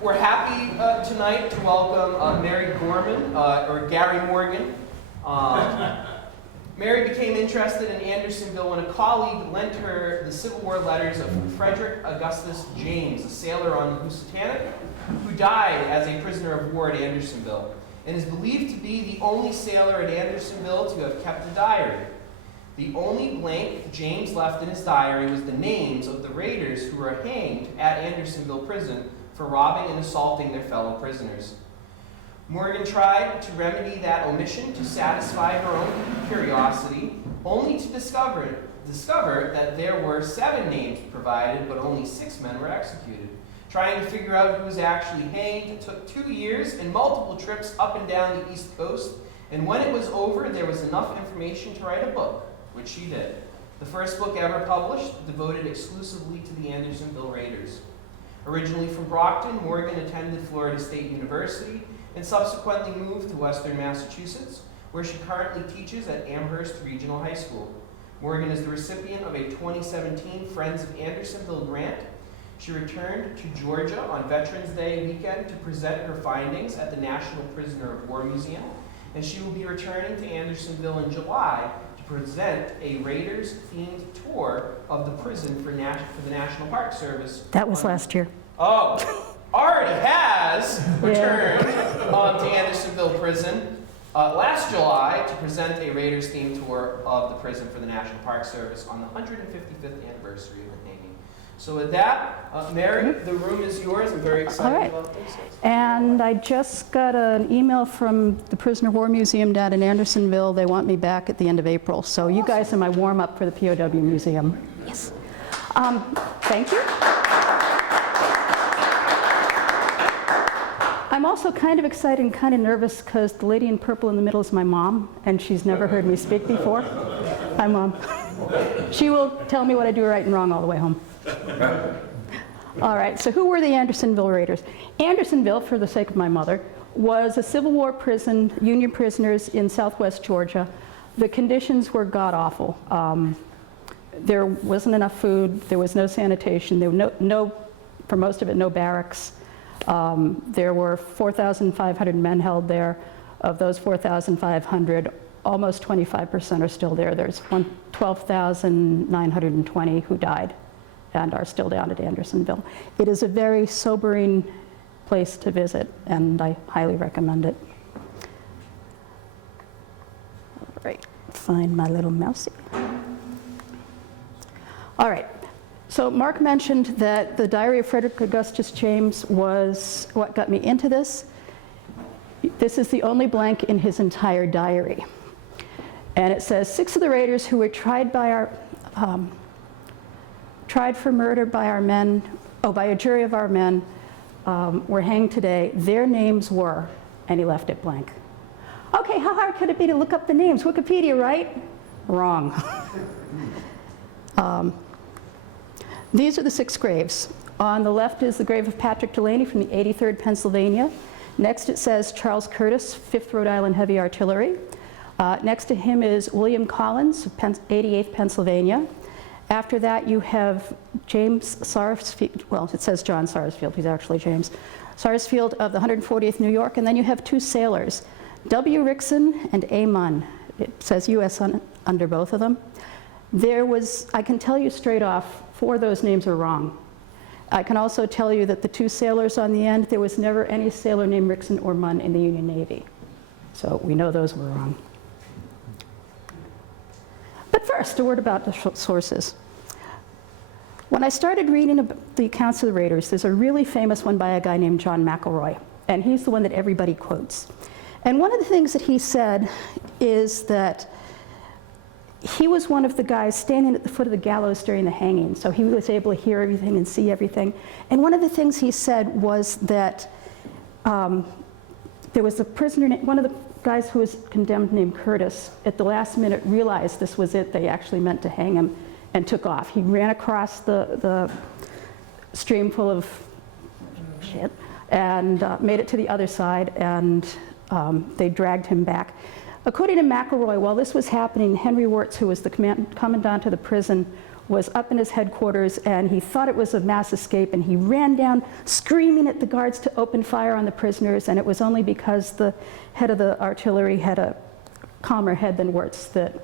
We're happy tonight to welcome Mary Gorman, or Gary Morgan. Mary became interested in Andersonville when a colleague lent her the Civil War letters of Frederick Augustus James, a sailor on the Housatonic, who died as a prisoner of war at Andersonville, and is believed to be the only sailor at Andersonville to have kept a diary. The only blank James left in his diary was the names of the raiders who were hanged at Andersonville prison for robbing and assaulting their fellow prisoners. Morgan tried to remedy that omission to satisfy her own curiosity, only to discover that there were 7 names provided, but only 6 men were executed. Trying to figure out who was actually hanged, it took 2 years and multiple trips up and down the East Coast, and when it was over, there was enough information to write a book, which she did. The first book ever published, devoted exclusively to the Andersonville Raiders. Originally from Brockton, Morgan attended Florida State University and subsequently moved to Western Massachusetts, where she currently teaches at Amherst Regional High School. Morgan is the recipient of a 2017 Friends of Andersonville grant. She returned to Georgia on Veterans Day weekend to present her findings at the National Prisoner of War Museum, and she will be returning to Andersonville in July to present a Raiders-themed tour of the prison for the National Park Service. That was last year. Oh, already has returned to Andersonville Prison last July to present a Raiders-themed tour of the prison for the National Park Service on the 155th anniversary of the hanging. So with that, Mary, the room is yours. I'm very excited about this. And I just got an email from the Prisoner of War Museum down in Andersonville. They want me back at the end of April. So you guys are my warm-up for the POW Museum. Yes. Thank you. I'm also kind of excited and kind of nervous because the lady in purple in the middle is my mom, and she's never heard me speak before. Hi, Mom. She will tell me what I do right and wrong all the way home. All right, so who were the Andersonville Raiders? Andersonville, for the sake of my mother, was a Civil War prison, Union prisoners in southwest Georgia. The conditions were god-awful. There wasn't enough food, there was no sanitation, there were for most of it, no barracks. There were 4,500 men held there. Of those 4,500, almost 25% are still there. There's 12,920 who died and are still down at Andersonville. It is a very sobering place to visit, and I highly recommend it. All right, find my little mousey. All right. So Mark mentioned that the Diary of Frederick Augustus James was what got me into this. This is the only blank in his entire diary. And it says, 6 of the raiders who were tried for murder by our men, by a jury of our men, were hanged today. Their names were, and he left it blank. Okay, how hard could it be to look up the names? Wikipedia, right? Wrong. These are the 6 graves. On the left is the grave of Patrick Delaney from the 83rd Pennsylvania. Next it says Charles Curtis, 5th Rhode Island Heavy Artillery. Next to him is William Collins, of 88th Pennsylvania. After that you have James Sarsfield, well it says John Sarsfield, he's actually James. Sarsfield of the 140th New York, and then you have 2 sailors, W. Rickson and A. Munn. It says U.S. under both of them. I can tell you straight off, 4 of those names are wrong. I can also tell you that the 2 sailors on the end, there was never any sailor named Rickson or Munn in the Union Navy. So we know those were wrong. But first, a word about the sources. When I started reading the accounts of the raiders, there's a really famous one by a guy named John McElroy, and he's the one that everybody quotes. And one of the things that he said is that he was one of the guys standing at the foot of the gallows during the hanging, so he was able to hear everything and see everything. And one of the things he said was that there was a prisoner, one of the guys who was condemned named Curtis, at the last minute realized this was it, they actually meant to hang him, and took off. He ran across the stream full of shit and made it to the other side, and they dragged him back. According to McElroy, while this was happening, Henry Wirtz, who was the commandant of the prison, was up in his headquarters, and he thought it was a mass escape, and he ran down screaming at the guards to open fire on the prisoners, and it was only because the head of the artillery had a calmer head than Wirtz that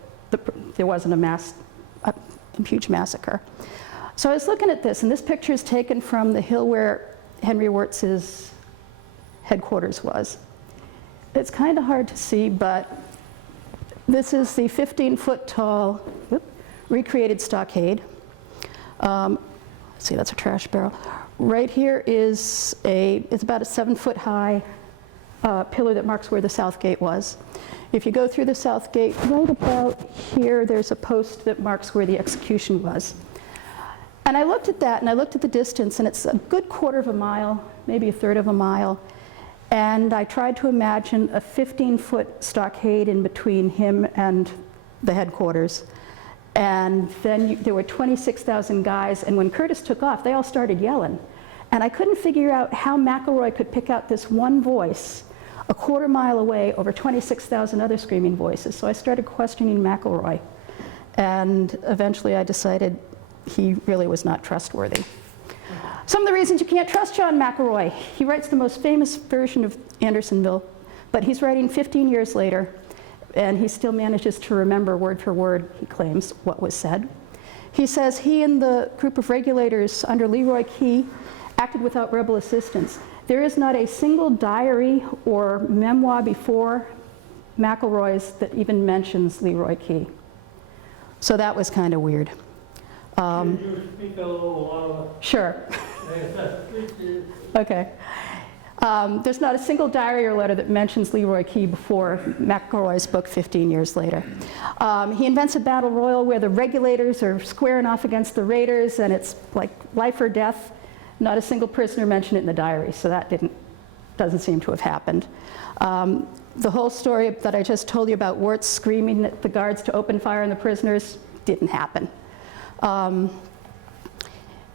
there wasn't a huge massacre. So I was looking at this, and this picture is taken from the hill where Henry Wirtz's headquarters was. It's kind of hard to see, but this is the 15-foot tall recreated stockade. Let's see, that's a trash barrel. Right here is it's about a 7-foot high pillar that marks where the south gate was. If you go through the south gate, right about here, there's a post that marks where the execution was. And I looked at that, and I looked at the distance, and it's a good quarter of a mile, maybe a third of a mile. And I tried to imagine a 15-foot stockade in between him and the headquarters. And then there were 26,000 guys, and when Curtis took off, they all started yelling. And I couldn't figure out how McElroy could pick out this one voice a quarter mile away over 26,000 other screaming voices. So I started questioning McElroy. And eventually I decided he really was not trustworthy. Some of the reasons you can't trust John McElroy. He writes the most famous version of Andersonville, but he's writing 15 years later, and he still manages to remember word for word, he claims, what was said. He says he and the group of regulators under Leroy Key acted without rebel assistance. There is not a single diary or memoir before McElroy's that even mentions Leroy Key. So that was kind of weird. Can you speak a little louder? Sure. Okay. There's not a single diary or letter that mentions Leroy Key before McElroy's book 15 years later. He invents a battle royal where the regulators are squaring off against the raiders, and it's like life or death. Not a single prisoner mentioned it in the diary, so that doesn't seem to have happened. The whole story that I just told you about Wirtz screaming at the guards to open fire on the prisoners didn't happen.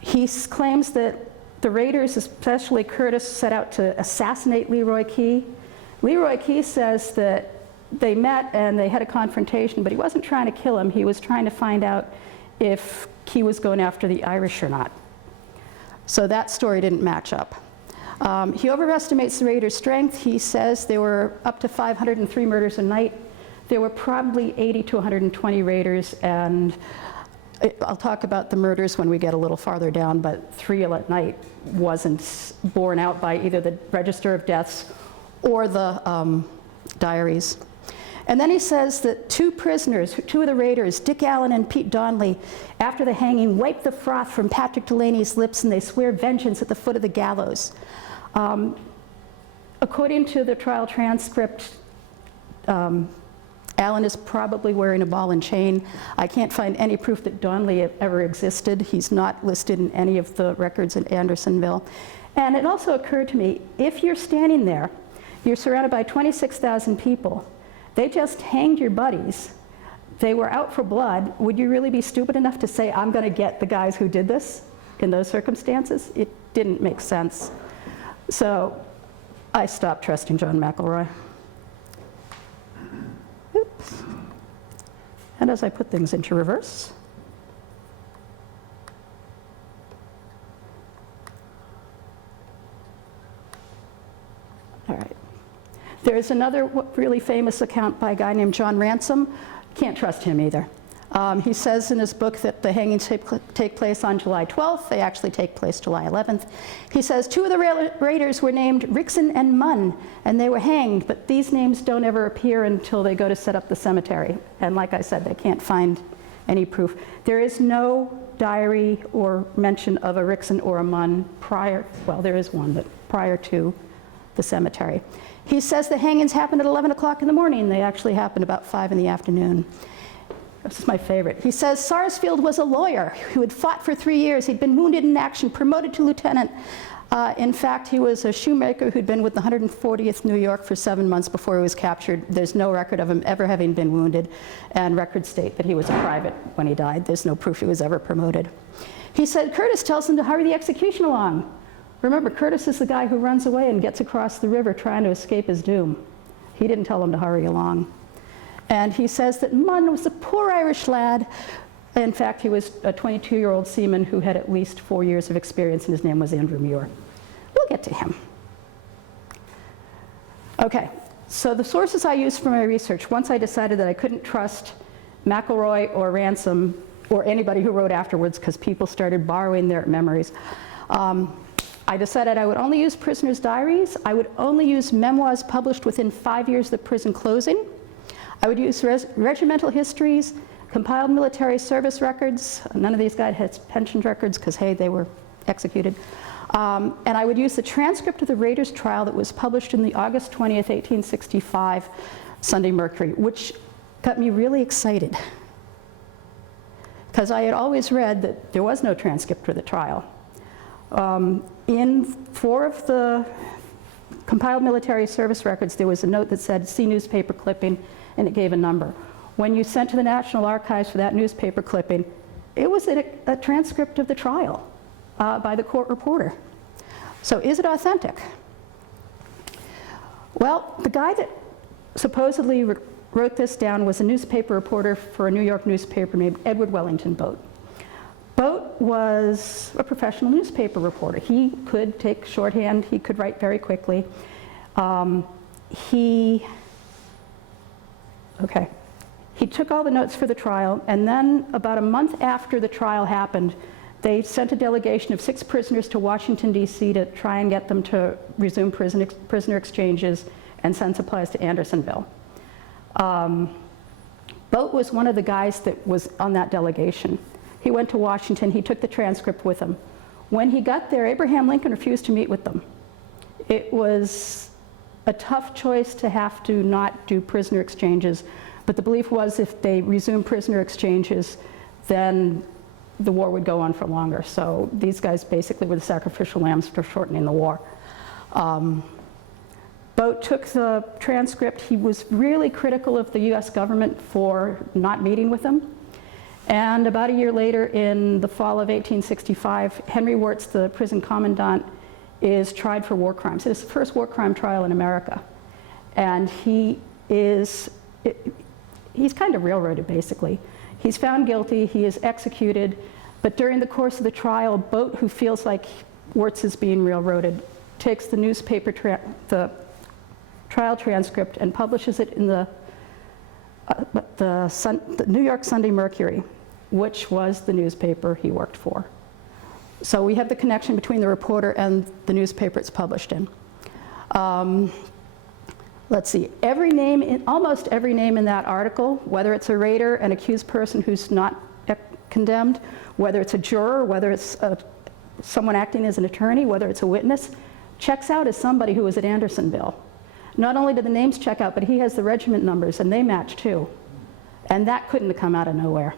He claims that the raiders, especially Curtis, set out to assassinate Leroy Key. Leroy Key says that they met and they had a confrontation, but he wasn't trying to kill him. He was trying to find out if Key was going after the Irish or not. So that story didn't match up. He overestimates the raiders' strength. He says there were up to 503 murders a night. There were probably 80 to 120 raiders, and I'll talk about the murders when we get a little farther down, but 3 at night wasn't borne out by either the register of deaths or the diaries. And then he says that 2 prisoners, 2 of the raiders, Dick Allen and Pete Donnelly, after the hanging, wipe the froth from Patrick Delaney's lips and they swear vengeance at the foot of the gallows. According to the trial transcript, Allen is probably wearing a ball and chain. I can't find any proof that Donnelly ever existed. He's not listed in any of the records in Andersonville. And it also occurred to me, if you're standing there, you're surrounded by 26,000 people, they just hanged your buddies, they were out for blood, would you really be stupid enough to say, I'm going to get the guys who did this in those circumstances? It didn't make sense. So I stopped trusting John McElroy. Oops. And as I put things into reverse, all right. There's another really famous account by a guy named John Ransom. Can't trust him either. He says in his book that the hangings take place on July 12th. They actually take place July 11th. He says 2 of the raiders were named Rickson and Munn, and they were hanged, but these names don't ever appear until they go to set up the cemetery. And like I said, they can't find any proof. There is no diary or mention of a Rickson or a Munn prior, well, there is one, but prior to the cemetery. He says the hangings happened at 11 o'clock in the morning. They actually happened about 5 in the afternoon. This is my favorite. He says Sarsfield was a lawyer who had fought for 3 years. He'd been wounded in action, promoted to lieutenant. In fact, he was a shoemaker who'd been with the 140th New York for 7 months before he was captured. There's no record of him ever having been wounded, and records state that he was a private when he died. There's no proof he was ever promoted. He said Curtis tells him to hurry the execution along. Remember, Curtis is the guy who runs away and gets across the river trying to escape his doom. He didn't tell him to hurry along. And he says that Munn was a poor Irish lad In fact, he was a 22-year-old seaman who had at least 4 years of experience, and his name was Andrew Muir. We'll get to him. Okay, so the sources I used for my research, once I decided that I couldn't trust McElroy or Ransom or anybody who wrote afterwards because people started borrowing their memories, I decided I would only use prisoners' diaries. I would only use memoirs published within 5 years of the prison closing. I would use regimental histories, compiled military service records. None of these guys had pension records because, hey, they were executed. And I would use the transcript of the Raiders' trial that was published in the August 20th, 1865 Sunday Mercury, which got me really excited because I had always read that there was no transcript for the trial. In 4 of the compiled military service records, there was a note that said, see newspaper clipping, and it gave a number. When you sent to the National Archives for that newspaper clipping, it was a transcript of the trial by the court reporter. So is it authentic? Well, the guy that supposedly wrote this down was a newspaper reporter for a New York newspaper named Edward Wellington Boat. Boat was a professional newspaper reporter. He could take shorthand, he could write very quickly. He took all the notes for the trial, and then about a month after the trial happened, they sent a delegation of 6 prisoners to Washington, D.C. to try and get them to resume prisoner exchanges and send supplies to Andersonville. Boat was one of the guys that was on that delegation. He went to Washington, he took the transcript with him. When he got there, Abraham Lincoln refused to meet with them. It was a tough choice to have to not do prisoner exchanges, but the belief was if they resumed prisoner exchanges, then the war would go on for longer. So these guys basically were the sacrificial lambs for shortening the war. Boat took the transcript. He was really critical of the US government for not meeting with them. And about a year later, in the fall of 1865, Henry Wirtz, the prison commandant, is tried for war crimes. It is the first war crime trial in America. And he's kind of railroaded, basically. He's found guilty, he is executed, but during the course of the trial, Boat, who feels like Wirtz is being railroaded, takes the newspaper, the trial transcript and publishes it in the New York Sunday Mercury, which was the newspaper he worked for. So we have the connection between the reporter and the newspaper it's published in. Let's see, almost every name in that article, whether it's a raider, an accused person who's not condemned, whether it's a juror, whether it's someone acting as an attorney, whether it's a witness, checks out as somebody who was at Andersonville. Not only do the names check out, but he has the regiment numbers, and they match too. And that couldn't have come out of nowhere.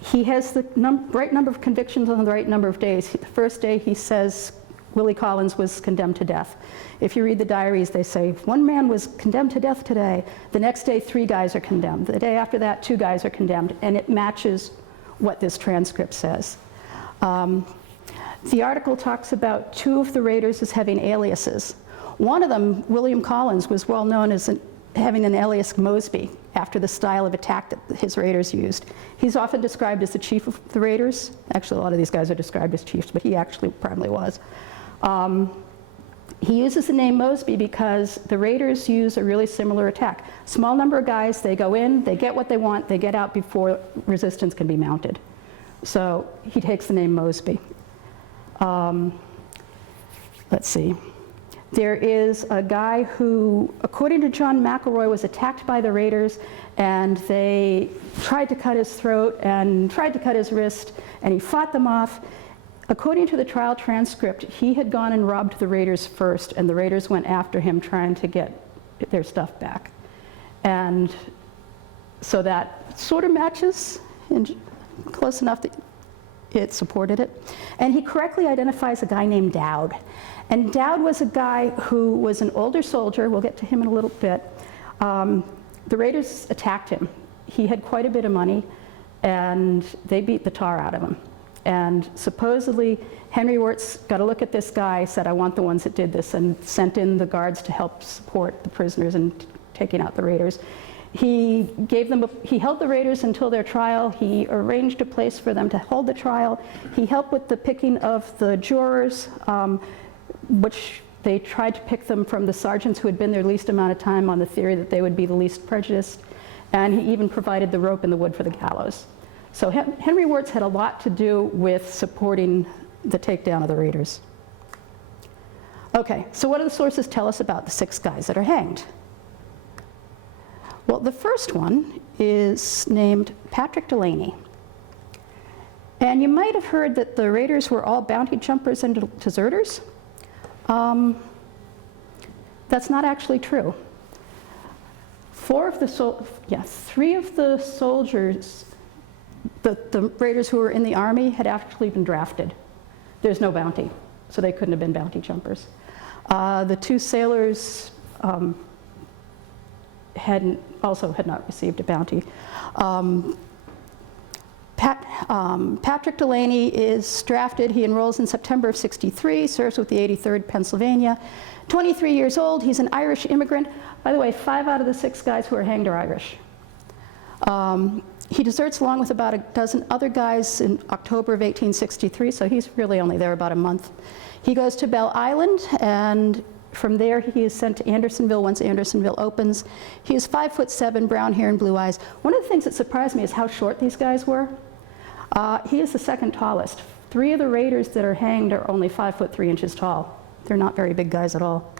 He has the right number of convictions on the right number of days. The first day he says Willie Collins was condemned to death. If you read the diaries, they say, 1 man was condemned to death today. The next day, 3 guys are condemned. The day after that, 2 guys are condemned. And it matches what this transcript says. The article talks about 2 of the raiders as having aliases. One of them, William Collins, was well known as having an alias Mosby, after the style of attack that his raiders used. He's often described as the chief of the raiders. Actually, a lot of these guys are described as chiefs, but he actually probably was. He uses the name Mosby because the raiders use a really similar attack. Small number of guys, they go in, they get what they want, they get out before resistance can be mounted. So he takes the name Mosby. Let's see. There is a guy who, according to John McElroy, was attacked by the raiders, and they tried to cut his throat and tried to cut his wrist, and he fought them off. According to the trial transcript, he had gone and robbed the raiders first, and the raiders went after him trying to get their stuff back. And so that sort of matches, close enough that it supported it. And he correctly identifies a guy named Dowd. And Dowd was a guy who was an older soldier. We'll get to him in a little bit. The raiders attacked him. He had quite a bit of money, and they beat the tar out of him. And supposedly, Henry Wirtz got a look at this guy, said, I want the ones that did this, and sent in the guards to help support the prisoners in taking out the raiders. He held the raiders until their trial. He arranged a place for them to hold the trial. He helped with the picking of the jurors, which they tried to pick them from the sergeants who had been there least amount of time on the theory that they would be the least prejudiced. And he even provided the rope and the wood for the gallows. So Henry Wirtz had a lot to do with supporting the takedown of the raiders. Okay, so what do the sources tell us about the 6 guys that are hanged? Well, the first one is named Patrick Delaney. And you might have heard that the raiders were all bounty jumpers and deserters. That's not actually true. 3 of the soldiers, the raiders who were in the army, had actually been drafted. There's no bounty, so they couldn't have been bounty jumpers. The 2 sailors had not received a bounty. Patrick Delaney is drafted. He enrolls in September of '63, serves with the 83rd Pennsylvania. 23 years old. He's an Irish immigrant. By the way, 5 out of the 6 guys who are hanged are Irish. He deserts along with about a dozen other guys in October of 1863, so he's really only there about a month. He goes to Belle Island, and from there he is sent to Andersonville once Andersonville opens. He is 5'7", brown hair and blue eyes. One of the things that surprised me is how short these guys were. He is the second tallest. 3 of the raiders that are hanged are only 5'3" tall. They're not very big guys at all.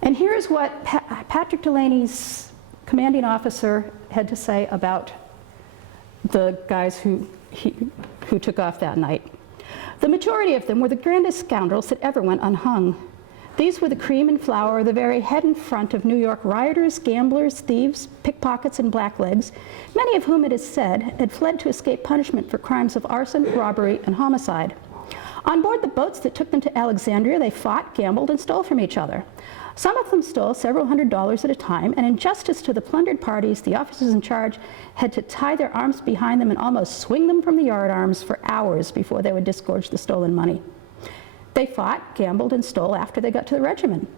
And here's what Patrick Delaney's commanding officer had to say about the guys who took off that night. The majority of them were the grandest scoundrels that ever went unhung. These were the cream and flower, the very head and front of New York rioters, gamblers, thieves, pickpockets, and blacklegs, many of whom, it is said, had fled to escape punishment for crimes of arson, robbery, and homicide. On board the boats that took them to Alexandria, they fought, gambled, and stole from each other. Some of them stole several $100s at a time, and in justice to the plundered parties, the officers in charge had to tie their arms behind them and almost swing them from the yardarms for hours before they would disgorge the stolen money. They fought, gambled, and stole after they got to the regiment.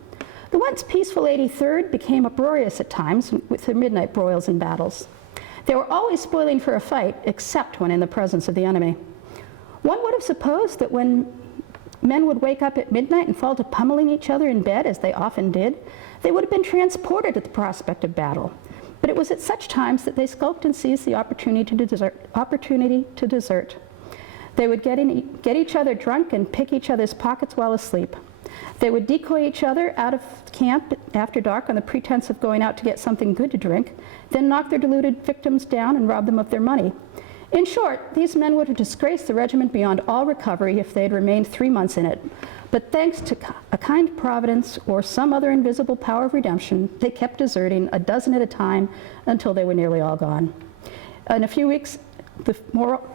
The once peaceful 83rd became uproarious at times with their midnight broils and battles. They were always spoiling for a fight, except when in the presence of the enemy. One would have supposed that when men would wake up at midnight and fall to pummeling each other in bed, as they often did, they would have been transported at the prospect of battle. But it was at such times that they skulked and seized the opportunity to desert. They would get each other drunk and pick each other's pockets while asleep. They would decoy each other out of camp after dark on the pretense of going out to get something good to drink, then knock their deluded victims down and rob them of their money. In short, these men would have disgraced the regiment beyond all recovery if they had remained 3 months in it. But thanks to a kind providence or some other invisible power of redemption, they kept deserting a dozen at a time until they were nearly all gone. In a few weeks, the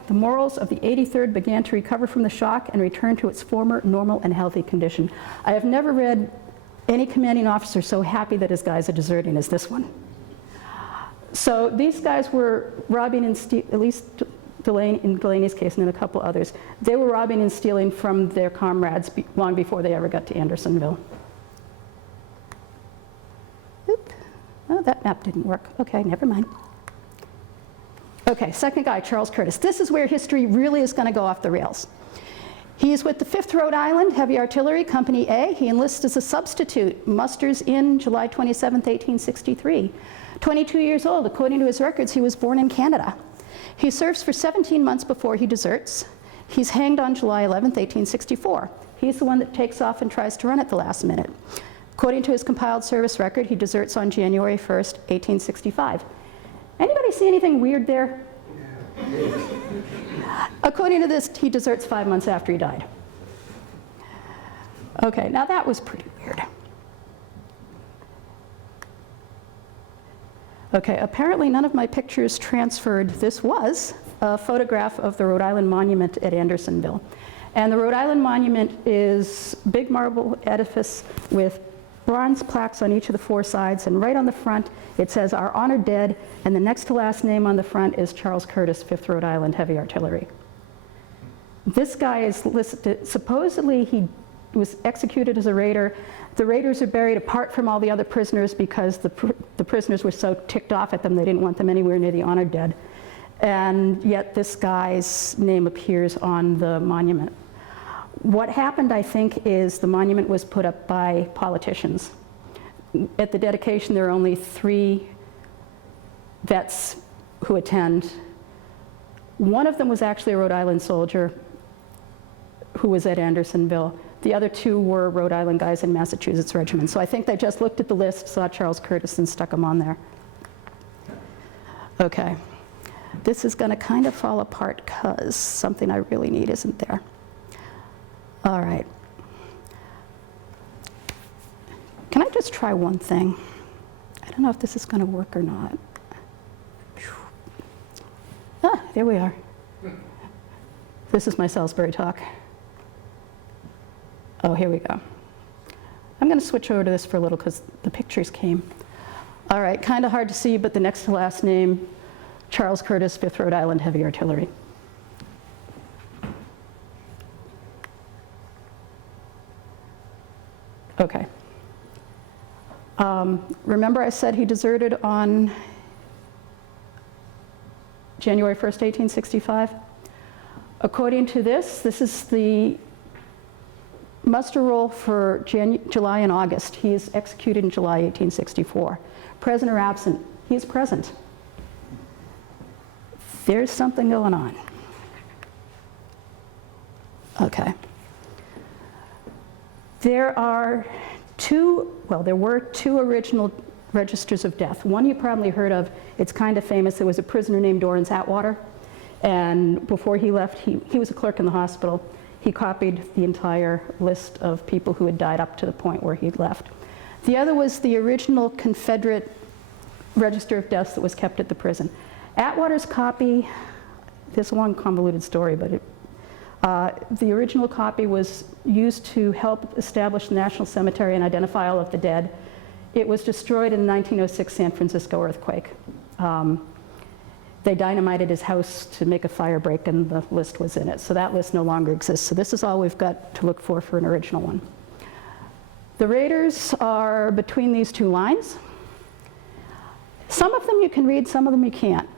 morals of the 83rd began to recover from the shock and return to its former normal and healthy condition. I have never read any commanding officer so happy that his guys are deserting as this one. So these guys were robbing and at least in Delaney's case and in a couple others, they were robbing and stealing from their comrades long before they ever got to Andersonville. Oop. Oh, that map didn't work. Okay, never mind. Okay, second guy, Charles Curtis. This is where history really is going to go off the rails. He is with the 5th Rhode Island Heavy Artillery, Company A. He enlists as a substitute, musters in July 27, 1863. 22 years old, according to his records, he was born in Canada. He serves for 17 months before he deserts. He's hanged on July 11, 1864. He's the one that takes off and tries to run at the last minute. According to his compiled service record, he deserts on January 1st, 1865. Anybody see anything weird there? According to this, he deserts 5 months after he died. Okay, now that was pretty weird. Okay, apparently none of my pictures transferred. This was a photograph of the Rhode Island Monument at Andersonville. And the Rhode Island Monument is a big marble edifice with bronze plaques on each of the 4 sides, and right on the front it says "Our Honored Dead," and the next to last name on the front is Charles Curtis, 5th Rhode Island Heavy Artillery. This guy is listed, supposedly he was executed as a raider. The raiders are buried apart from all the other prisoners because the prisoners were so ticked off at them they didn't want them anywhere near the honored dead. And yet this guy's name appears on the monument. What happened, I think, is the monument was put up by politicians. At the dedication, there are only 3 vets who attend. One of them was actually a Rhode Island soldier who was at Andersonville. The other 2 were Rhode Island guys in Massachusetts regiments. So I think they just looked at the list, saw Charles Curtis, and stuck him on there. Okay. This is going to kind of fall apart because something I really need isn't there. All right. Can I just try one thing? I don't know if this is going to work or not. Ah, there we are. This is my Salisbury talk. Oh, here we go. I'm going to switch over to this for a little because the pictures came. All right, kind of hard to see, but the next to last name, Charles Curtis, 5th Rhode Island Heavy Artillery. Okay. Remember I said he deserted on January 1st, 1865? According to this is the muster roll for July and August. He is executed in July 1864. Present or absent? He is present. There's something going on. Okay. There were 2 original registers of death. One you probably heard of. It's kind of famous. There was a prisoner named Dorrance Atwater, and before he left, he was a clerk in the hospital. He copied the entire list of people who had died up to the point where he'd left. The other was the original Confederate register of deaths that was kept at the prison. Atwater's copy, there's a long convoluted story, but the original copy was used to help establish the National Cemetery and identify all of the dead. It was destroyed in the 1906 San Francisco earthquake. They dynamited his house to make a fire break, and the list was in it. So that list no longer exists. So this is all we've got to look for an original one. The raiders are between these 2 lines. Some of them you can read, some of them you can't.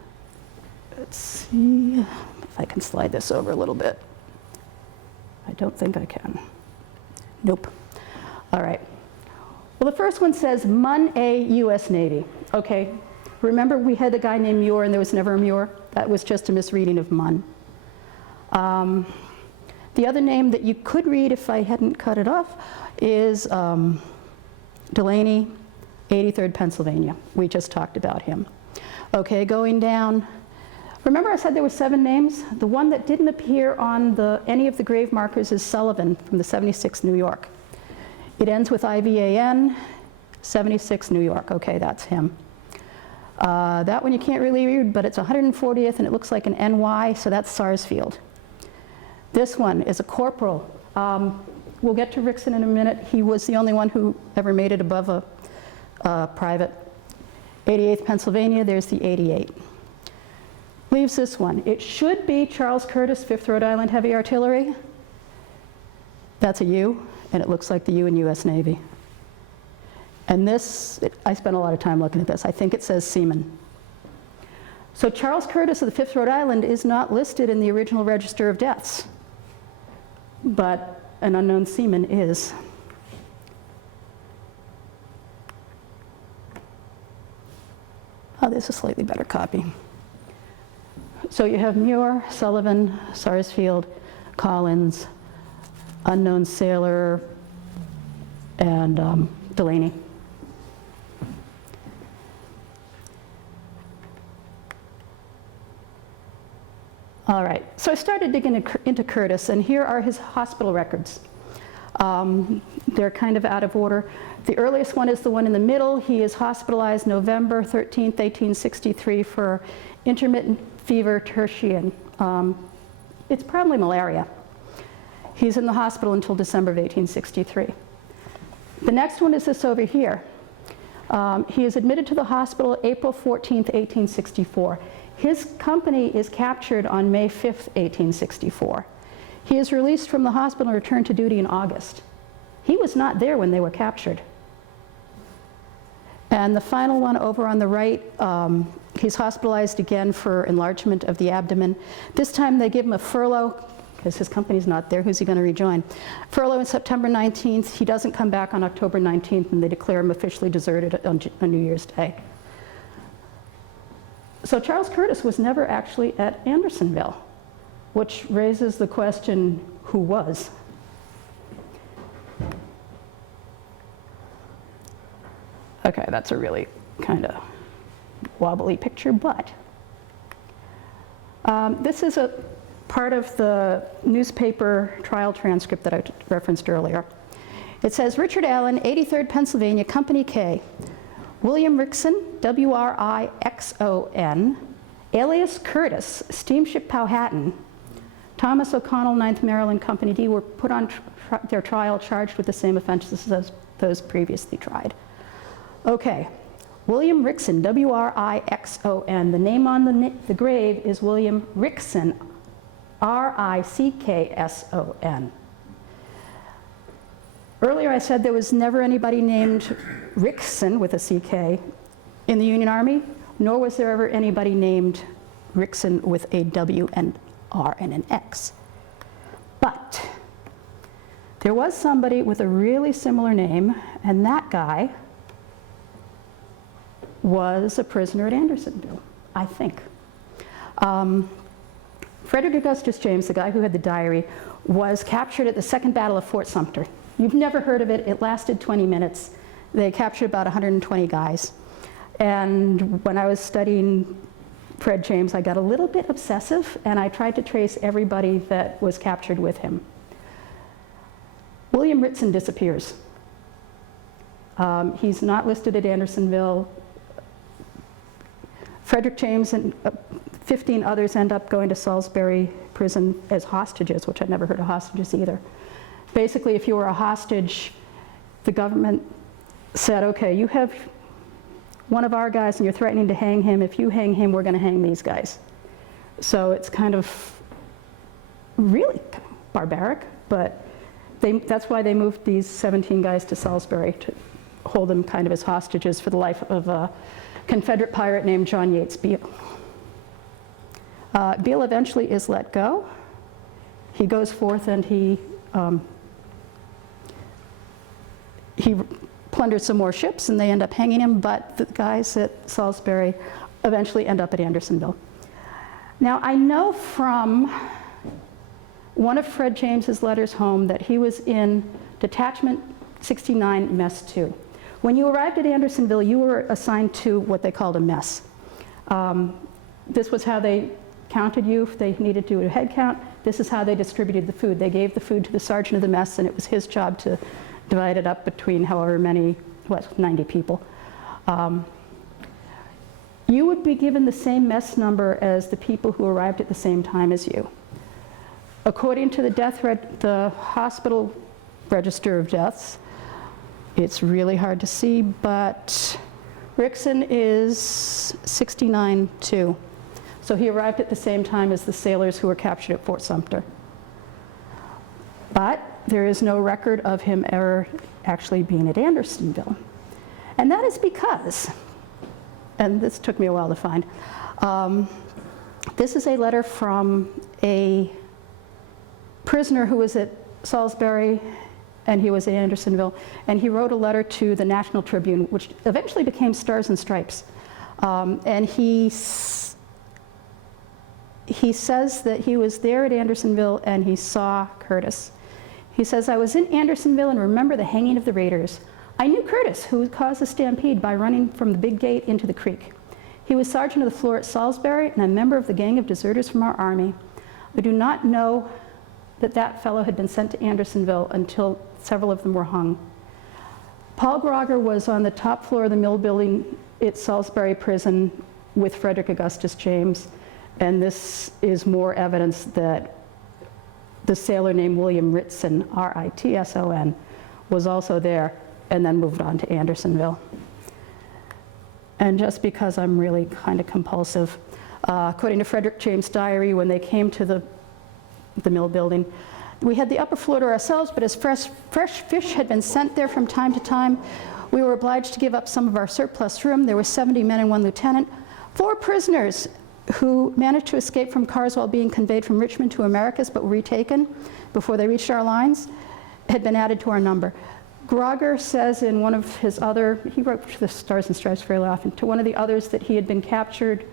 Let's see if I can slide this over a little bit. I don't think I can. Nope. All right. Well, the first one says Mun A, U.S. Navy. Okay. Remember we had a guy named Muir and there was never a Muir? That was just a misreading of Mun. The other name that you could read if I hadn't cut it off is Delaney, 83rd Pennsylvania. We just talked about him. Okay, going down. Remember I said there were 7 names? The one that didn't appear on any of the grave markers is Sullivan from the 76 New York. It ends with IVAN, 76 New York. Okay, that's him. That one you can't really read, but it's 140th and it looks like an NY, so that's Sarsfield. This one is a corporal. We'll get to Rickson in a minute. He was the only one who ever made it above a private. 88th Pennsylvania, there's the 88. Leaves this one. It should be Charles Curtis, 5th Rhode Island Heavy Artillery. That's a U, and it looks like the U in U.S. Navy. And this, I spent a lot of time looking at this. I think it says Seaman. So Charles Curtis of the 5th Rhode Island is not listed in the original register of deaths, but an unknown seaman is. Oh, there's a slightly better copy. So you have Muir, Sullivan, Sarsfield, Collins, unknown sailor, and Delaney. All right, so I started digging into Curtis, and here are his hospital records. They're kind of out of order. The earliest one is the one in the middle. He is hospitalized November 13th, 1863 for intermittent fever tertian. It's probably malaria. He's in the hospital until December of 1863. The next one is this over here. He is admitted to the hospital April 14th, 1864. His company is captured on May 5th, 1864. He is released from the hospital and returned to duty in August. He was not there when they were captured. And the final one over on the right, he's hospitalized again for enlargement of the abdomen. This time they give him a furlough, because his company's not there. Who's he going to rejoin? Furlough on September 19th. He doesn't come back on October 19th, and they declare him officially deserted on New Year's Day. So Charles Curtis was never actually at Andersonville, which raises the question, who was? Okay, that's a really kind of wobbly picture, but this is a part of the newspaper trial transcript that I referenced earlier. It says, Richard Allen, 83rd Pennsylvania, Company K. William Rixson, W-R-I-X-O-N, alias Curtis, Steamship Powhatan, Thomas O'Connell, 9th Maryland, Company D, were put on their trial charged with the same offenses as those previously tried. Okay, William Rixson, W-R-I-X-O-N. The name on the grave is William Rickson, R-I-C-K-S-O-N. Earlier I said there was never anybody named Rickson with a C-K in the Union Army, nor was there ever anybody named Rickson with a W and R and an X. But there was somebody with a really similar name, and that guy was a prisoner at Andersonville, I think. Frederick Augustus James, the guy who had the diary, was captured at the Second Battle of Fort Sumter. You've never heard of it. It lasted 20 minutes. They captured about 120 guys. And when I was studying Fred James, I got a little bit obsessive, and I tried to trace everybody that was captured with him. William Rickson disappears. He's not listed at Andersonville. Frederick James and 15 others end up going to Salisbury prison as hostages, which I'd never heard of hostages either. Basically, if you were a hostage, the government said, okay, you have one of our guys and you're threatening to hang him. If you hang him, we're going to hang these guys. So it's kind of really barbaric, but that's why they moved these 17 guys to Salisbury to hold them kind of as hostages for the life of a Confederate pirate named John Yates Beale. Beale eventually is let go. He goes forth and he plunders some more ships, and they end up hanging him, but the guys at Salisbury eventually end up at Andersonville. Now, I know from one of Fred James's letters home that he was in Detachment 69, Mess 2. When you arrived at Andersonville, you were assigned to what they called a mess. This was how they counted you if they needed to do a head count. This is how they distributed the food. They gave the food to the sergeant of the mess, and it was his job to divide it up between however many, 90 people. You would be given the same mess number as the people who arrived at the same time as you. According to the hospital register of deaths, it's really hard to see, but Rickson is 69-2. So he arrived at the same time as the sailors who were captured at Fort Sumter. But there is no record of him ever actually being at Andersonville. And that is because, and this took me a while to find, this is a letter from a prisoner who was at Salisbury, and he was at Andersonville, and he wrote a letter to the National Tribune, which eventually became Stars and Stripes. And he says that he was there at Andersonville and he saw Curtis. He says, I was in Andersonville and remember the hanging of the raiders. I knew Curtis, who caused the stampede by running from the big gate into the creek. He was sergeant of the floor at Salisbury and a member of the gang of deserters from our army. I do not know that that fellow had been sent to Andersonville until several of them were hung. Paul Grogger was on the top floor of the mill building at Salisbury prison with Frederick Augustus James, and this is more evidence that the sailor named William Ritson, R-I-T-S-O-N, was also there and then moved on to Andersonville. And just because I'm really kind of compulsive, according to Frederick James' diary, when they came to the mill building, We had the upper floor to ourselves, but as fresh fish had been sent there from time to time, we were obliged to give up some of our surplus room. There were 70 men and 1 lieutenant. 4 prisoners who managed to escape from cars while being conveyed from Richmond to Americus, but were retaken before they reached our lines, had been added to our number. Grogger says in one of his other, he wrote to the Stars and Stripes fairly often, to one of the others that he had been captured,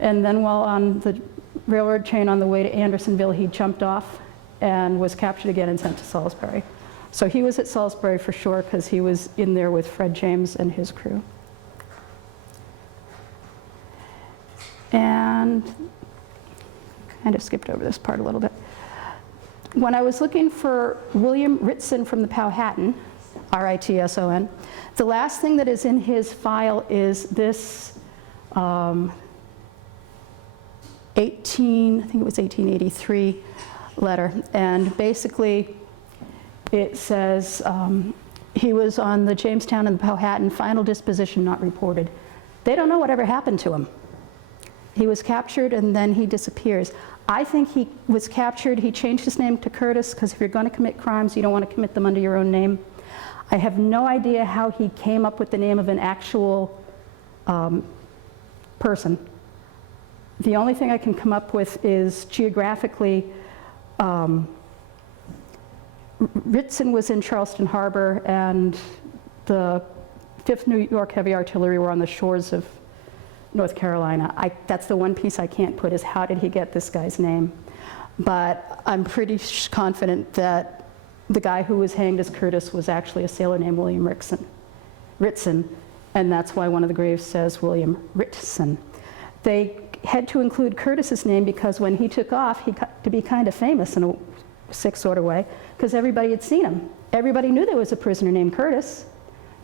and then while on the railroad train on the way to Andersonville, he jumped off and was captured again and sent to Salisbury. So he was at Salisbury for sure because he was in there with Fred James and his crew. And kind of skipped over this part a little bit. When I was looking for William Ritson from the Powhatan, R-I-T-S-O-N, the last thing that is in his file is this I think it was 1883 letter. And basically it says he was on the Jamestown and the Powhatan, final disposition not reported. They don't know whatever happened to him. He was captured and then he disappears. I think he was captured, he changed his name to Curtis because if you're going to commit crimes, you don't want to commit them under your own name. I have no idea how he came up with the name of an actual person. The only thing I can come up with is geographically, Ritson was in Charleston Harbor and the 5th New York Heavy Artillery were on the shores of North Carolina. That's the one piece I can't put is how did he get this guy's name? But I'm pretty confident that the guy who was hanged as Curtis was actually a sailor named William Ritson, and that's why one of the graves says William Ritson. They had to include Curtis's name because when he took off, he got to be kind of famous in a sick sort of way because everybody had seen him. Everybody knew there was a prisoner named Curtis.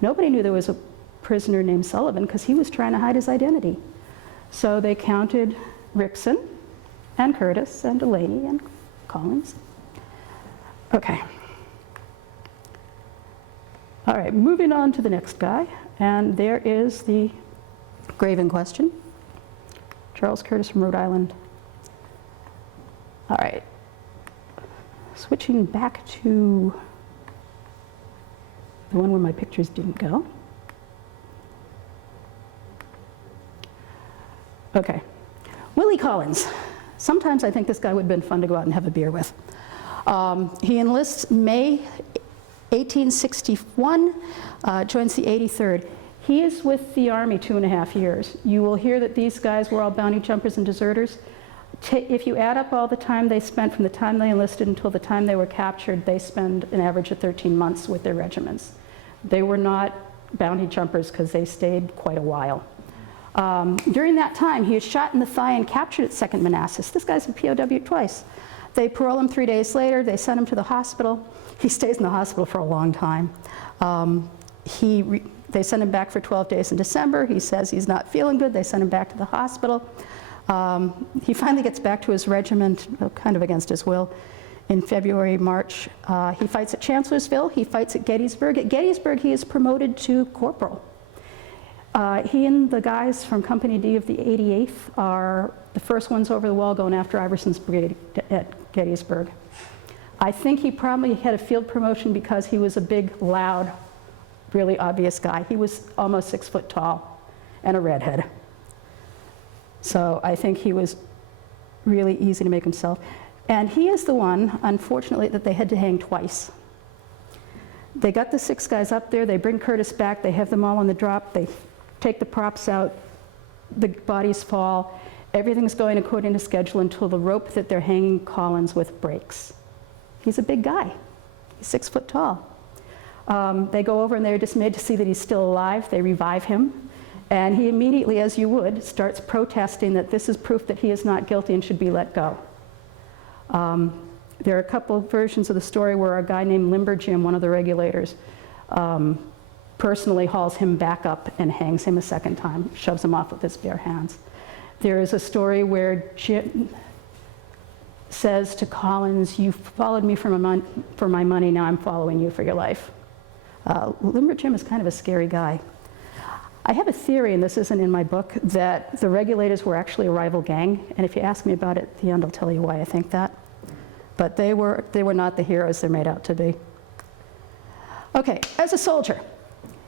Nobody knew there was a prisoner named Sullivan because he was trying to hide his identity. So they counted Rickson and Curtis and Delaney and Collins. Okay. All right, moving on to the next guy. And there is the grave in question. Charles Curtis from Rhode Island. All right. Switching back to the one where my pictures didn't go. Okay, Willie Collins. Sometimes I think this guy would have been fun to go out and have a beer with. He enlists May 1861, joins the 83rd. He is with the Army 2.5 years. You will hear that these guys were all bounty jumpers and deserters. If you add up all the time they spent from the time they enlisted until the time they were captured, they spend an average of 13 months with their regiments. They were not bounty jumpers because they stayed quite a while. During that time, he was shot in the thigh and captured at 2nd Manassas. This guy's been POW twice. They parole him 3 days later. They sent him to the hospital. He stays in the hospital for a long time. They sent him back for 12 days in December. He says he's not feeling good. They sent him back to the hospital. He finally gets back to his regiment, kind of against his will, in February, March. He fights at Chancellorsville. He fights at Gettysburg. At Gettysburg, he is promoted to corporal. He and the guys from Company D of the 88th are the first ones over the wall going after Iverson's brigade at Gettysburg. I think he probably had a field promotion because he was a big, loud, really obvious guy. He was almost 6 foot tall and a redhead. So I think he was really easy to make himself. And he is the one, unfortunately, that they had to hang twice. They got the 6 guys up there, they bring Curtis back, they have them all on the drop, they take the props out, the bodies fall, everything's going according to schedule until the rope that they're hanging Collins with breaks. He's a big guy, he's 6 foot tall. They go over and they're dismayed to see that he's still alive, they revive him, and he immediately, as you would, starts protesting that this is proof that he is not guilty and should be let go. There are a couple of versions of the story where a guy named Limber Jim, one of the regulators, personally hauls him back up and hangs him a second time, shoves him off with his bare hands. There is a story where Jim says to Collins, "You followed me for my money, now I'm following you for your life." Limber Jim is kind of a scary guy. I have a theory, and this isn't in my book, that the regulators were actually a rival gang, and if you ask me about it at the end, I'll tell you why I think that. but they were not the heroes they're made out to be. Okay, as a soldier,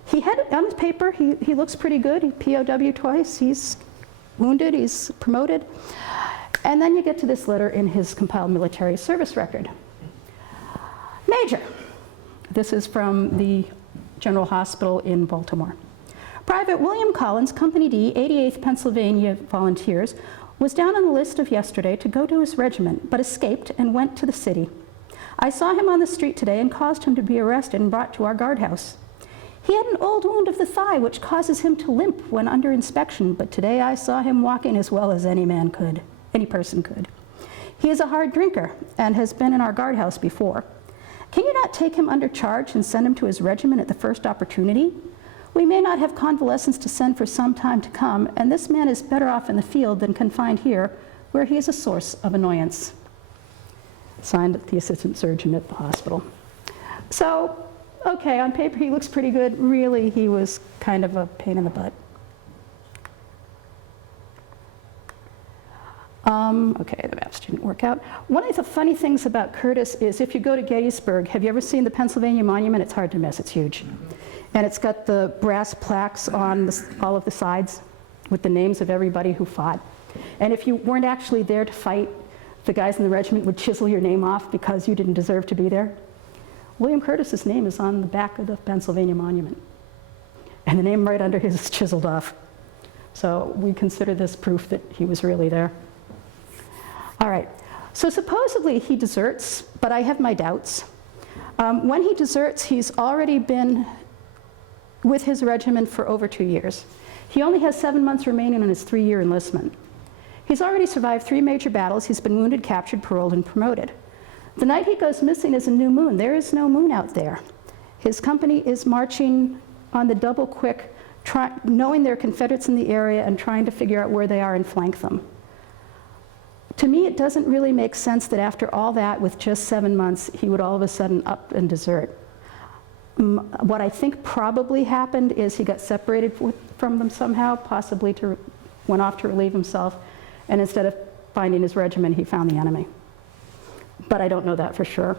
he had, on his paper, he looks pretty good. He POW twice, he's wounded, he's promoted. And then you get to this letter in his compiled military service record. Major, this is from the General Hospital in Baltimore. Private William Collins, Company D, 88th Pennsylvania Volunteers, was down on the list of yesterday to go to his regiment, but escaped and went to the city. I saw him on the street today and caused him to be arrested and brought to our guardhouse. He had an old wound of the thigh which causes him to limp when under inspection, but today I saw him walking as well as any person could. He is a hard drinker and has been in our guardhouse before. Can you not take him under charge and send him to his regiment at the first opportunity? We may not have convalescents to send for some time to come, and this man is better off in the field than confined here, where he is a source of annoyance. Signed, the assistant surgeon at the hospital. So, okay, on paper he looks pretty good. Really, he was kind of a pain in the butt. Okay, the maps didn't work out. One of the funny things about Curtis is if you go to Gettysburg, have you ever seen the Pennsylvania Monument? It's hard to miss, it's huge. And it's got the brass plaques on all of the sides with the names of everybody who fought. And if you weren't actually there to fight, the guys in the regiment would chisel your name off because you didn't deserve to be there. William Curtis's name is on the back of the Pennsylvania Monument. And the name right under his is chiseled off. So we consider this proof that he was really there. All right, so supposedly he deserts, but I have my doubts. When he deserts, he's already been with his regiment for over 2 years. He only has 7 months remaining on his 3-year enlistment. He's already survived 3 major battles. He's been wounded, captured, paroled, and promoted. The night he goes missing is a new moon. There is no moon out there. His company is marching on the double quick, knowing there are Confederates in the area and trying to figure out where they are and flank them. To me, it doesn't really make sense that after all that, with just 7 months, he would all of a sudden up and desert. What I think probably happened is he got separated from them somehow, possibly went off to relieve himself, and instead of finding his regiment, he found the enemy. But I don't know that for sure.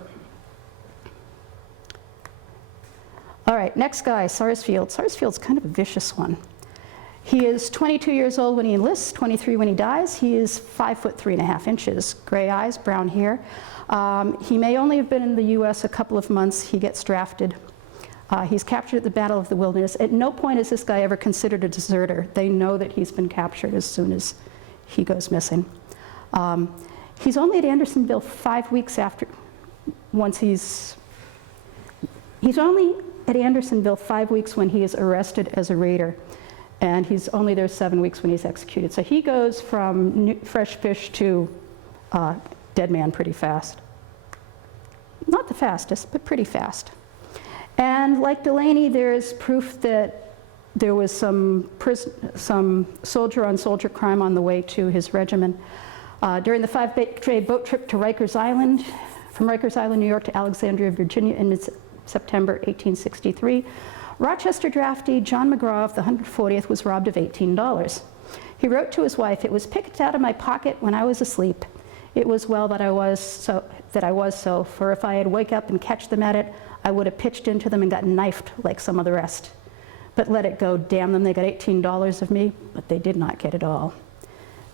All right, next guy, Sarsfield. Sarsfield's kind of a vicious one. He is 22 years old when he enlists, 23 when he dies. He is 5 foot 3.5 inches, gray eyes, brown hair. He may only have been in the US a couple of months. He gets drafted. He's captured at the Battle of the Wilderness. At no point is this guy ever considered a deserter. They know that he's been captured as soon as he goes missing. He's only at Andersonville 5 weeks after, he's only at Andersonville 5 weeks when he is arrested as a raider. And he's only there 7 weeks when he's executed. So he goes from fresh fish to dead man pretty fast. Not the fastest, but pretty fast. And like Delaney, there is proof that there was some soldier-on-soldier crime on the way to his regiment. During the 5-day boat trip to Rikers Island, from Rikers Island, New York to Alexandria, Virginia in September 1863, Rochester draftee John McGraw of the 140th was robbed of $18. He wrote to his wife, "It was picked out of my pocket when I was asleep. It was well that I was so, for if I had wake up and catch them at it, I would have pitched into them and got knifed like some of the rest. But let it go, damn them, they got $18 of me, but they did not get it all."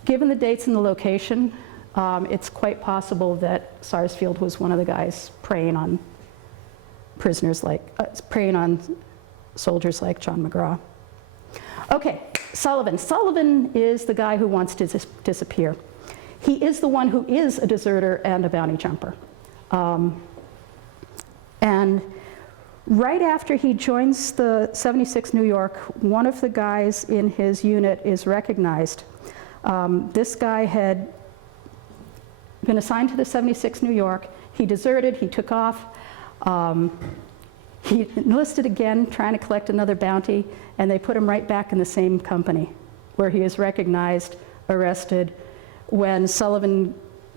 Given the dates and the location, it's quite possible that Sarsfield was one of the guys preying on soldiers like John McGraw. Okay, Sullivan. Sullivan is the guy who wants to disappear. He is the one who is a deserter and a bounty jumper. And right after he joins the 76 New York, one of the guys in his unit is recognized. This guy had been assigned to the 76 New York. He deserted, he took off. He enlisted again, trying to collect another bounty, and they put him right back in the same company, where he is recognized, arrested. When Sullivan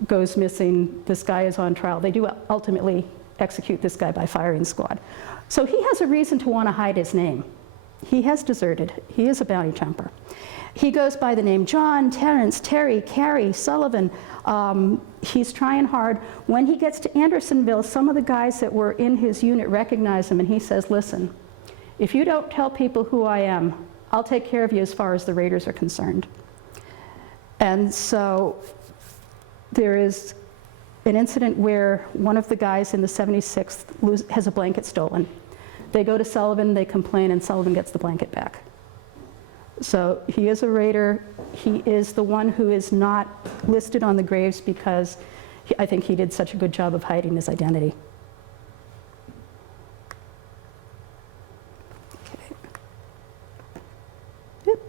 goes missing, this guy is on trial. They do ultimately execute this guy by firing squad. So he has a reason to want to hide his name. He has deserted. He is a bounty jumper. He goes by the name John, Terrence, Terry, Carrie, Sullivan. He's trying hard. When he gets to Andersonville, some of the guys that were in his unit recognize him, and he says, listen, if you don't tell people who I am, I'll take care of you as far as the raiders are concerned. And so there is an incident where one of the guys in the 76th has a blanket stolen. They go to Sullivan, they complain, and Sullivan gets the blanket back. So he is a raider. He is the one who is not listed on the graves because I think he did such a good job of hiding his identity. Okay. Yep.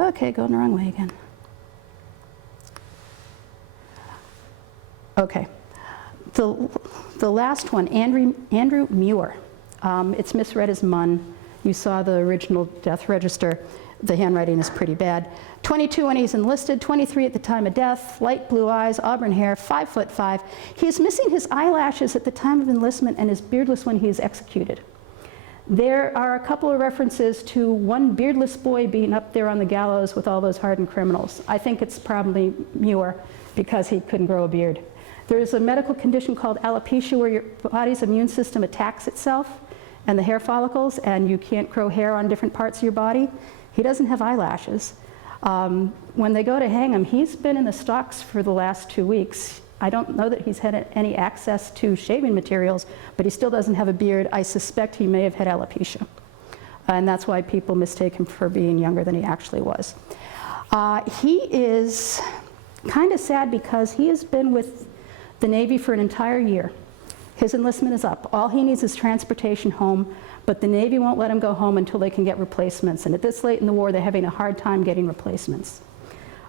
Okay, going the wrong way again. Okay. The last one, Andrew Muir. It's misread as Munn. You saw the original death register. The handwriting is pretty bad. 22 when he's enlisted, 23 at the time of death, light blue eyes, auburn hair, 5'5". He's missing his eyelashes at the time of enlistment and is beardless when he is executed. There are a couple of references to one beardless boy being up there on the gallows with all those hardened criminals. I think it's probably Muir because he couldn't grow a beard. There is a medical condition called alopecia where your body's immune system attacks itself and the hair follicles, and you can't grow hair on different parts of your body. He doesn't have eyelashes. When they go to hang him, he's been in the stocks for the last 2 weeks. I don't know that he's had any access to shaving materials, but he still doesn't have a beard. I suspect he may have had alopecia. And that's why people mistake him for being younger than he actually was. He is kind of sad because he has been with the Navy for an entire year. His enlistment is up. All he needs is transportation home, but the Navy won't let him go home until they can get replacements. And at this late in the war, they're having a hard time getting replacements.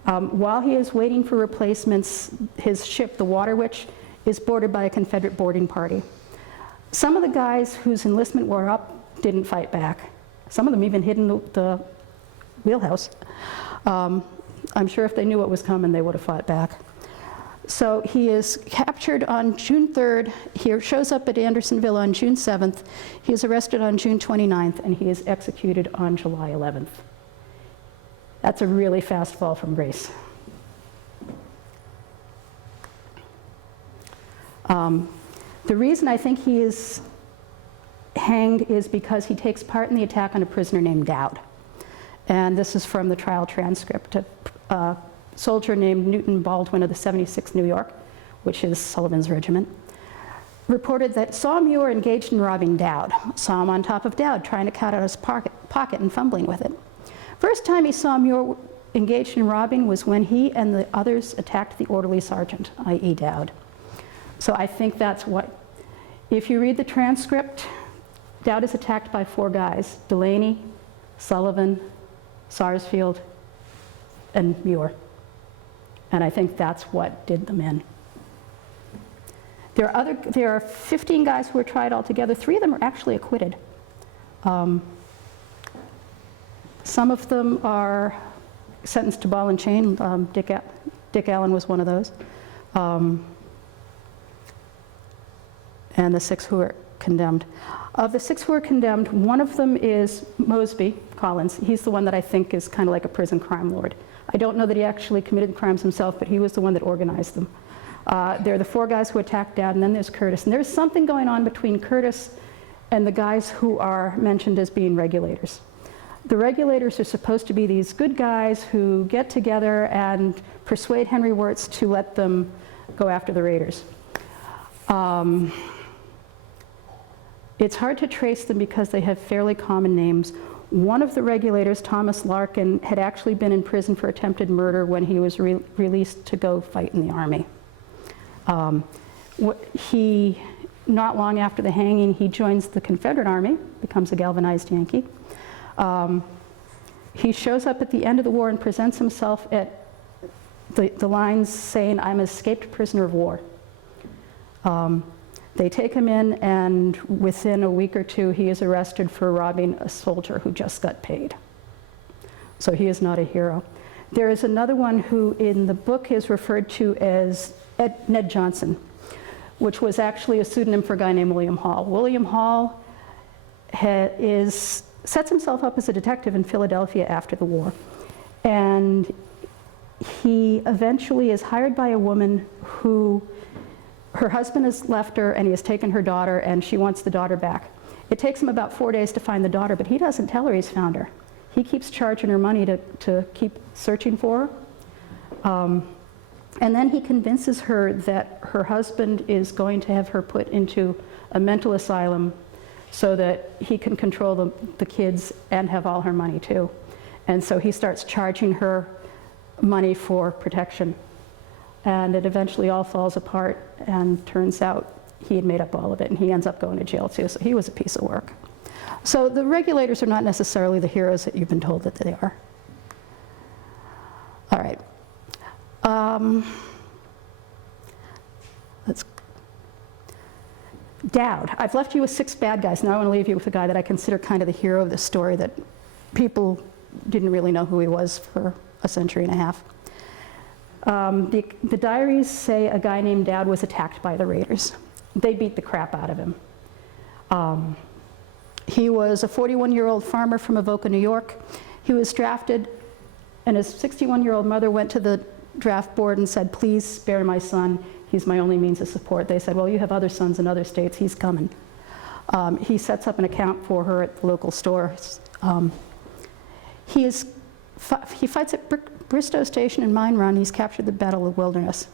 While he is waiting for replacements, his ship, the Water Witch, is boarded by a Confederate boarding party. Some of the guys whose enlistment were up didn't fight back. Some of them even hid in the wheelhouse. I'm sure if they knew what was coming, they would have fought back. So he is captured on June 3rd. He shows up at Andersonville on June 7th. He is arrested on June 29th, and he is executed on July 11th. That's a really fast fall from grace. The reason I think he is hanged is because he takes part in the attack on a prisoner named Dowd. And this is from the trial transcript. A soldier named Newton Baldwin of the 76th New York, which is Sullivan's regiment, reported that saw Muir engaged in robbing Dowd. Saw him on top of Dowd trying to cut out his pocket and fumbling with it. First time he saw Muir engaged in robbing was when he and the others attacked the orderly sergeant, i.e. Dowd. So I think that's what, if you read the transcript, Dowd is attacked by 4 guys, Delaney, Sullivan, Sarsfield, and Muir. And I think that's what did them in. There are 15 guys who were tried altogether. 3 of them are actually acquitted. Some of them are sentenced to ball and chain. Dick Allen was one of those. And the 6 who are condemned. Of the 6 who are condemned, one of them is Mosby Collins. He's the one that I think is kind of like a prison crime lord. I don't know that he actually committed the crimes himself, but he was the one that organized them. There are the 4 guys who attacked Dowd, and then there's Curtis. And there's something going on between Curtis and the guys who are mentioned as being regulators. The regulators are supposed to be these good guys who get together and persuade Henry Wirtz to let them go after the raiders. It's hard to trace them because they have fairly common names. One of the regulators, Thomas Larkin, had actually been in prison for attempted murder when he was released to go fight in the army. Not long after the hanging, he joins the Confederate Army, becomes a galvanized Yankee. He shows up at the end of the war and presents himself at the lines saying, "I'm an escaped prisoner of war." They take him in, and within a week or 2, he is arrested for robbing a soldier who just got paid. So he is not a hero. There is another one who in the book is referred to as Ned Johnson, which was actually a pseudonym for a guy named William Hall. William Hall sets himself up as a detective in Philadelphia after the war. And he eventually is hired by a woman who, her husband has left her and he has taken her daughter and she wants the daughter back. It takes him about 4 days to find the daughter, but he doesn't tell her he's found her. He keeps charging her money to keep searching for her. And then he convinces her that her husband is going to have her put into a mental asylum so that he can control the kids and have all her money too. And so he starts charging her money for protection. And it eventually all falls apart and turns out he had made up all of it and he ends up going to jail too, so he was a piece of work. So the regulators are not necessarily the heroes that you've been told that they are. All right. Dowd. I've left you with 6 bad guys. Now I want to leave you with a guy that I consider kind of the hero of the story that people didn't really know who he was for a century and a half. The diaries say a guy named Dowd was attacked by the raiders. They beat the crap out of him. He was a 41-year-old farmer from Avoca, New York. He was drafted, and his 61-year-old mother went to the draft board and said, please spare my son. He's my only means of support. They said, well, you have other sons in other states. He's coming. He sets up an account for her at the local store. He fights at Bristow Station in Mine Run. He's captured the Battle of the Wilderness.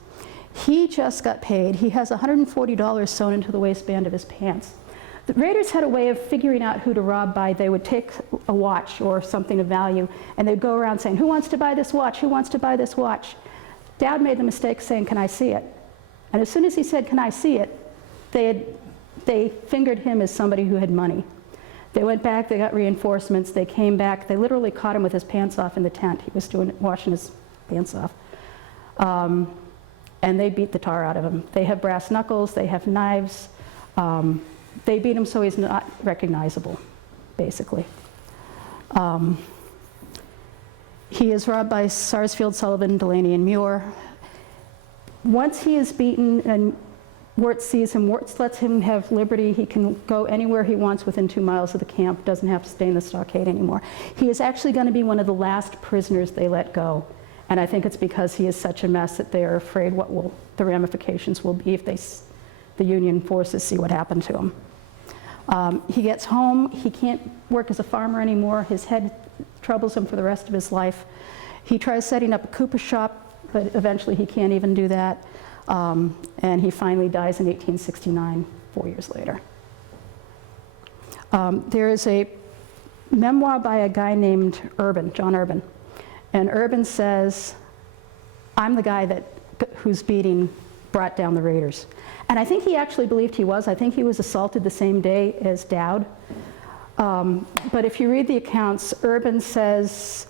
He just got paid. He has $140 sewn into the waistband of his pants. The raiders had a way of figuring out who to rob by. They would take a watch or something of value, and they'd go around saying, who wants to buy this watch? Who wants to buy this watch? Dowd made the mistake of saying, can I see it? And as soon as he said, can I see it, they fingered him as somebody who had money. They went back, they got reinforcements, they came back, they literally caught him with his pants off in the tent. He was washing his pants off. And they beat the tar out of him. They have brass knuckles, they have knives. They beat him so he's not recognizable, basically. He is robbed by Sarsfield, Sullivan, Delaney, and Muir. Once he is beaten and Wirtz sees him, Wirtz lets him have liberty. He can go anywhere he wants within 2 miles of the camp, doesn't have to stay in the stockade anymore. He is actually going to be one of the last prisoners they let go. And I think it's because he is such a mess that they are afraid what the ramifications will be if the Union forces see what happened to him. He gets home. He can't work as a farmer anymore. His head troubles him for the rest of his life. He tries setting up a cooper shop, but eventually he can't even do that. And he finally dies in 1869, 4 years later. There is a memoir by a guy named Urban, John Urban. And Urban says, I'm the guy whose beating brought down the raiders. And I think he actually believed he was. I think he was assaulted the same day as Dowd. But if you read the accounts, Urban says,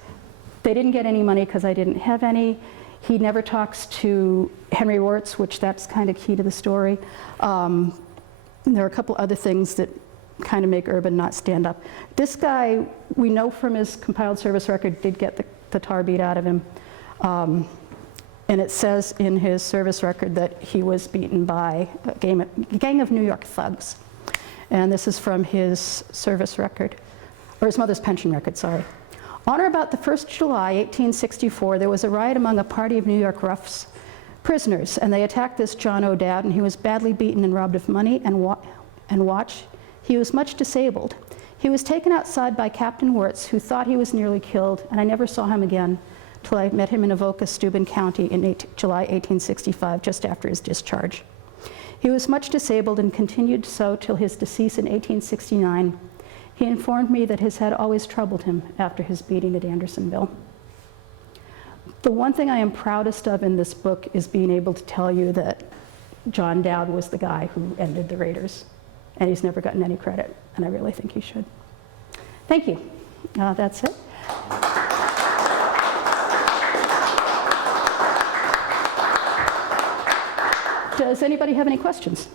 they didn't get any money because I didn't have any. He never talks to Henry Wirtz, which that's kind of key to the story. And there are a couple other things that kind of make Urban not stand up. This guy, we know from his compiled service record, did get the tar beat out of him. And it says in his service record that he was beaten by a gang of New York thugs. And this is from his service record, or his mother's pension record, sorry. On or about the 1st July, 1864, there was a riot among a party of New York roughs, prisoners, and they attacked this John O'Dowd, and he was badly beaten and robbed of money and watch. He was much disabled. He was taken outside by Captain Wirtz, who thought he was nearly killed, and I never saw him again till I met him in Avoca, Steuben County in July 1865, just after his discharge. He was much disabled and continued so till his decease in 1869. He informed me that his head always troubled him after his beating at Andersonville. The one thing I am proudest of in this book is being able to tell you that John Dowd was the guy who ended the raiders, and he's never gotten any credit, and I really think he should. Thank you. That's it. Does anybody have any questions?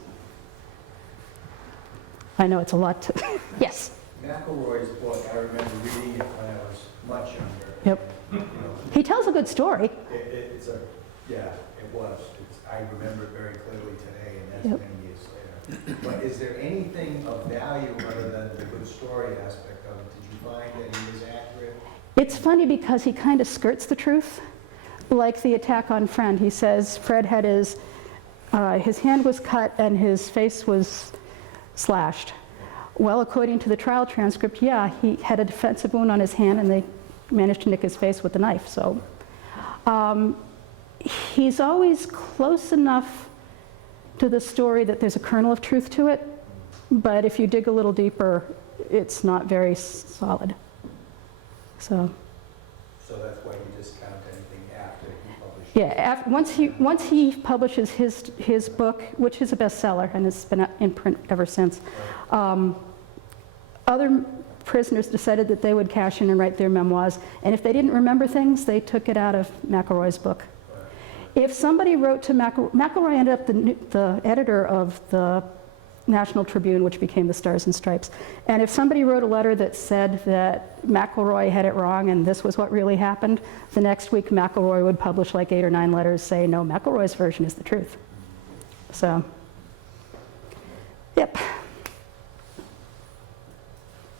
I know it's a lot to, yes. McElroy's book, I remember reading it when I was much younger. Yep. You know, He tells a good story. it's a Yeah, it was. I remember it very clearly today, and that's Yep. many years later. But is there anything of value other than the good story aspect of it? Did you find that he was accurate? It's funny because he kind of skirts the truth. Like the attack on Fred, he says Fred had his hand was cut and his face was slashed. Well, according to the trial transcript, yeah, he had a defensive wound on his hand and they managed to nick his face with a knife. So he's always close enough to the story that there's a kernel of truth to it, but if you dig a little deeper, it's not very solid. So that's why you discount anything after he published. yeah, once he publishes his book, which is a bestseller and has been in print ever since, other prisoners decided that they would cash in and write their memoirs, and if they didn't remember things, they took it out of McElroy's book. If somebody wrote to McElroy ended up the editor of the National Tribune, which became the Stars and Stripes, and if somebody wrote a letter that said that McElroy had it wrong and this was what really happened, the next week McElroy would publish like 8 or 9 letters saying, no, McElroy's version is the truth. So, yep.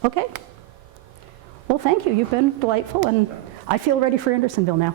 Okay. Well, thank you. You've been delightful, and I feel ready for Andersonville now.